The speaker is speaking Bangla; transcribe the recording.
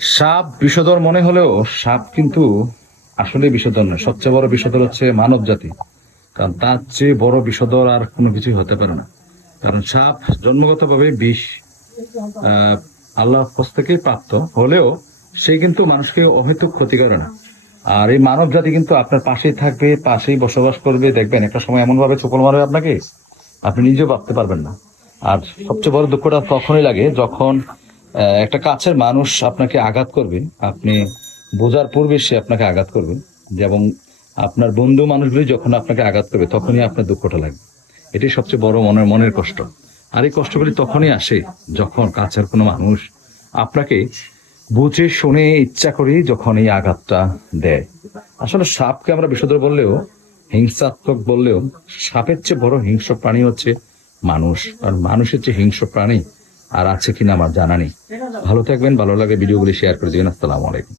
সাপ বিষধর মনে হলেও সাপ কিন্তু আসলে বিষধর নয়। সবচেয়ে বড় বিষধর হচ্ছে মানব জাতি। কারণ তার চেয়ে বড় বিষধর আর কোনো কিছুই হতে পারে না। কারণ সাপ জন্মগতভাবে বিষ আল্লাহর কাছ থেকে প্রাপ্ত হলেও সে কিন্তু মানুষকে অহেতুক ক্ষতি করে না। আর এই মানব জাতি কিন্তু আপনার পাশেই থাকবে, পাশেই বসবাস করবে। দেখবেন একটা সময় এমন ভাবে চোপল মারবে আপনাকে, আপনি নিজেও ভাবতে পারবেন না। আর সবচেয়ে বড় দুঃখটা তখনই লাগে যখন একটা কাছের মানুষ আপনাকে আঘাত করবে, আপনি বোঝার পূর্বে সে আপনাকে আঘাত করবে। এবং আপনার বন্ধু মানুষগুলি যখন আপনাকে আঘাত করবে তখনই আপনার দুঃখটা লাগবে। এটাই সবচেয়ে বড় মনের মনের কষ্ট। আর এই কষ্টগুলি তখনই আসে যখন কাছের কোনো মানুষ আপনাকে বুঝে শুনে ইচ্ছা করে যখন এই আঘাতটা দেয়। আসলে সাপকে আমরা বিষধর বললেও, হিংসাত্মক বললেও, সাপের চেয়ে বড় হিংস্র প্রাণী হচ্ছে মানুষ। আর মানুষের চেয়ে হিংস্র প্রাণী আর আছে কিনা আমার জানা নেই। ভালো থাকবেন, ভালো লাগে ভিডিওগুলি শেয়ার করে দিবেন। আসসালামু আলাইকুম।